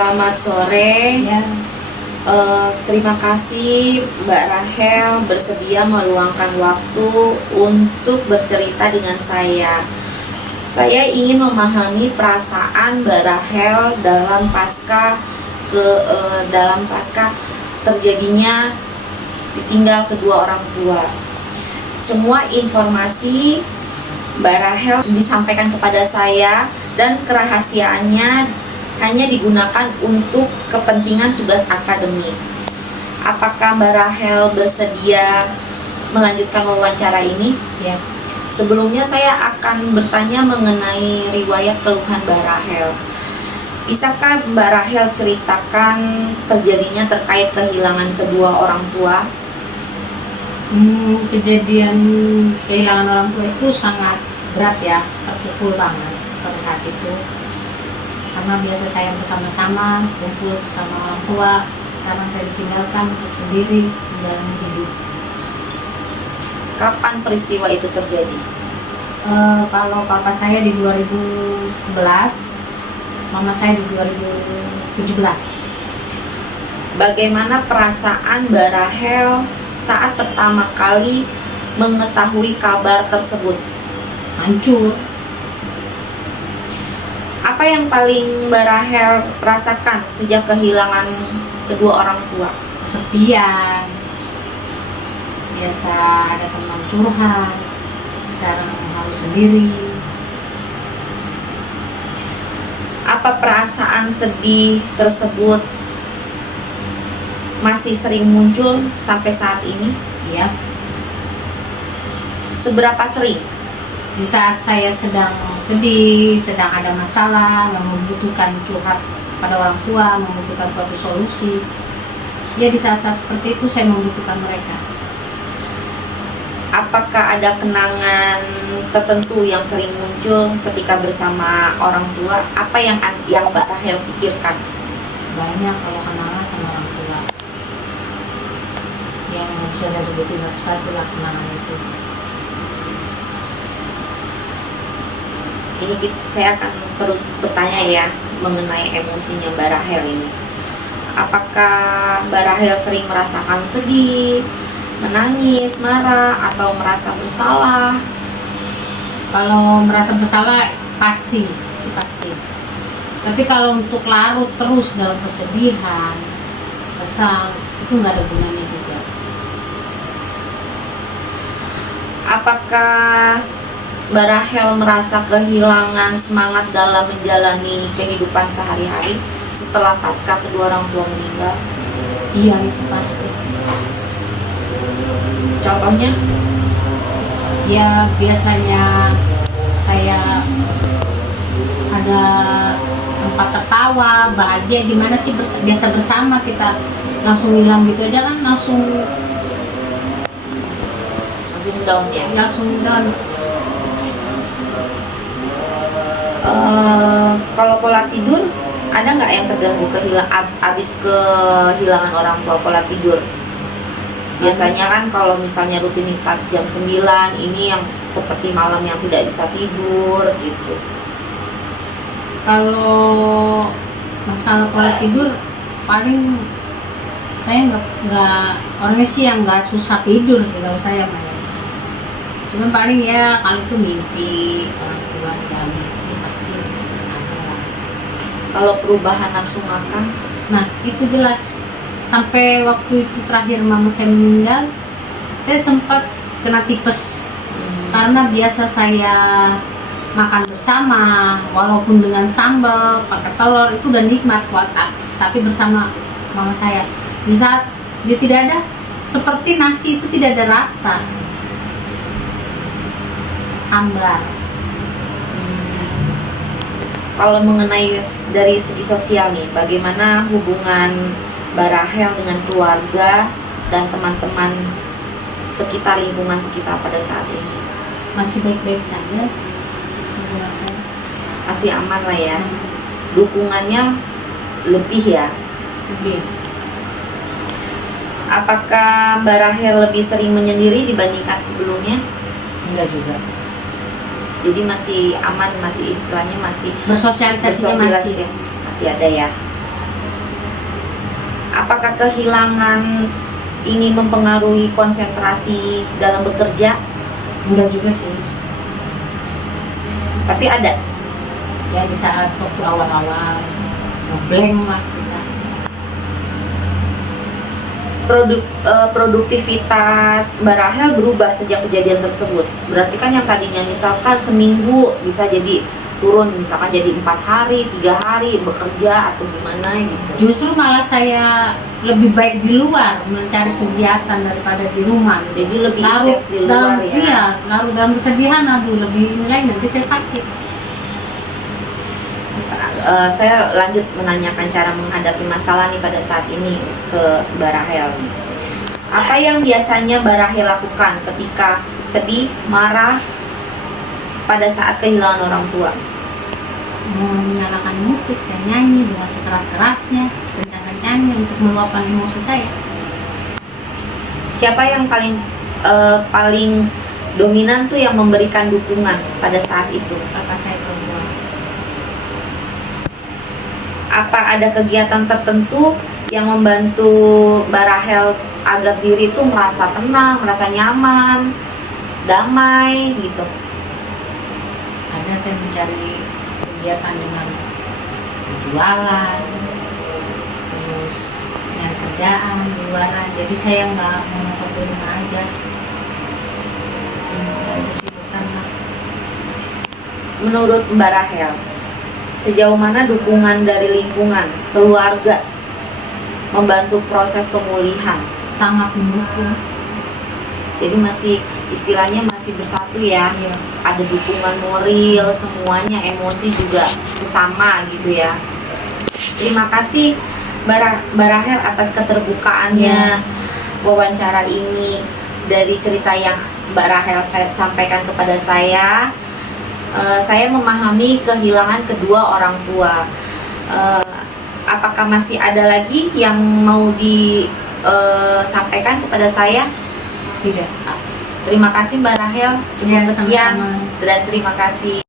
Selamat sore. Ya, Terima kasih Mbak Rahel bersedia meluangkan waktu untuk bercerita dengan saya. Saya ingin memahami perasaan Mbak Rahel dalam pasca terjadinya ditinggal kedua orang tua. Semua informasi Mbak Rahel disampaikan kepada saya dan kerahasiaannya hanya digunakan untuk kepentingan tugas akademik. Apakah Mbak Rahel bersedia melanjutkan wawancara ini? ya. Sebelumnya saya akan bertanya mengenai riwayat keluhan Mbak Rahel. Bisakah Mbak Rahel ceritakan terjadinya terkait kehilangan kedua orang tua? Kejadian kehilangan orang tua itu sangat berat ya, terpukul banget pada saat itu. Karena biasa saya bersama-sama kumpul bersama orang tua, karena saya ditinggalkan untuk sendiri menjalani hidup. Kapan peristiwa itu terjadi? Kalau papa saya di 2011, mama saya di 2017. Bagaimana perasaan Mbak Rahel saat pertama kali mengetahui kabar tersebut? Hancur. Apa yang paling Mbak Rahel rasakan sejak kehilangan kedua orang tua? Kesepian. Biasa ada teman curhat, sekarang harus sendiri. Apa perasaan sedih tersebut masih sering muncul sampai saat ini? Ya, Seberapa sering? di saat saya sedang sedih, sedang ada masalah, yang membutuhkan curhat pada orang tua, membutuhkan suatu solusi, ya di saat-saat seperti itu saya membutuhkan mereka. Apakah ada kenangan tertentu yang sering muncul ketika bersama orang tua? Apa yang Mbak Rahel pikirkan? Banyak kalau kenangan sama orang tua, yang bisa saya sebutin satu-satu lah kenangan itu. Ini saya akan terus bertanya ya mengenai emosinya Mbak Rahel ini. Apakah Mbak Rahel sering merasakan sedih, menangis, marah, atau merasa bersalah? Kalau merasa bersalah pasti, itu pasti. Tapi kalau untuk larut terus dalam kesedihan, kesal, itu nggak ada gunanya juga. Apakah Mbak Rahel merasa kehilangan semangat dalam menjalani kehidupan sehari-hari setelah pasca kedua orang tua meninggal? Iya, itu pasti. Contohnya? Ya biasanya saya ada tempat tertawa, bahagia, gimana sih biasa bersama kita langsung hilang gitu aja kan, langsung Down ya? langsung down. Kalau pola tidur ada nggak yang terganggu abis kehilangan orang tua? Pola tidur biasanya kan kalau misalnya rutinitas jam 9 ini yang seperti malam yang tidak bisa tidur gitu. Kalau masalah pola tidur, paling saya nggak orangnya sih yang nggak susah tidur sih kalau saya mah ya. Cuman paling ya kalau itu mimpi orang tua ya mimpi pasti ada. Kalau perubahan nafsu makan, Nah itu jelas, sampai waktu itu terakhir mama saya meninggal, saya sempat kena tipes. Karena biasa saya makan bersama, walaupun dengan sambal, pakai telur, itu udah nikmat buat aku. Tapi bersama mama saya, di saat dia tidak ada, seperti nasi itu tidak ada rasa, hambar. kalau mengenai dari segi sosial nih, bagaimana hubungan Mbak Rahel dengan keluarga dan teman-teman sekitar, lingkungan sekitar pada saat ini? Masih baik-baik saja hubungan saya. Masih aman lah ya? Masih Dukungannya lebih ya? lebih. Apakah Mbak Rahel lebih sering menyendiri dibandingkan sebelumnya? Enggak juga. Jadi masih aman, masih istilahnya masih Bersosialisasinya masih. masih ada ya. Apakah kehilangan ini mempengaruhi konsentrasi dalam bekerja? Enggak juga sih. Tapi ada. Ya di saat waktu awal-awal blank lah kita. Produktivitas Mbak Rahel berubah sejak kejadian tersebut. Berarti kan yang tadinya misalkan seminggu bisa jadi turun, misalkan jadi 4 hari, 3 hari bekerja atau gimana gitu. Justru malah saya lebih baik di luar mencari kegiatan daripada di rumah. Jadi lebih larut intens di luar dalam, ya. iya, larut dalam kesedihan, aduh lebih nilai nanti saya sakit. Saya lanjut menanyakan cara menghadapi masalah nih pada saat ini ke Mbak Rahel. Apa yang biasanya Mbak Rahel lakukan ketika sedih, marah pada saat kehilangan orang tua? Menyalakan musik, saya nyanyi dengan sekeras-kerasnya, sekencang-kencangnya untuk meluapkan emosi saya. Siapa yang paling dominan tuh yang memberikan dukungan pada saat itu? Kakak saya perempuan. Apa ada kegiatan tertentu yang membantu Mbak Rahel agar diri itu merasa tenang, merasa nyaman, damai gitu? Ada, saya mencari kegiatan dengan jualan, terus dengan kerjaan di luaran. Jadi saya nggak menetap di rumah aja. Ada sibukan lah. Menurut Mbak Rahel, sejauh mana dukungan dari lingkungan, keluarga membantu proses pemulihan? Sangat mendukung. Jadi masih istilahnya masih bersatu ya. Iya. Ada dukungan moral, semuanya, emosi juga sesama gitu ya. Terima kasih Mbak Rahel atas keterbukaannya wawancara ini. Dari cerita yang Mbak Rahel sampaikan kepada saya memahami kehilangan kedua orang tua. Apakah masih ada lagi yang mau disampaikan kepada saya? Tidak. Terima kasih Mbak Rahel. Cukup Ya, sekian sama-sama. dan terima kasih.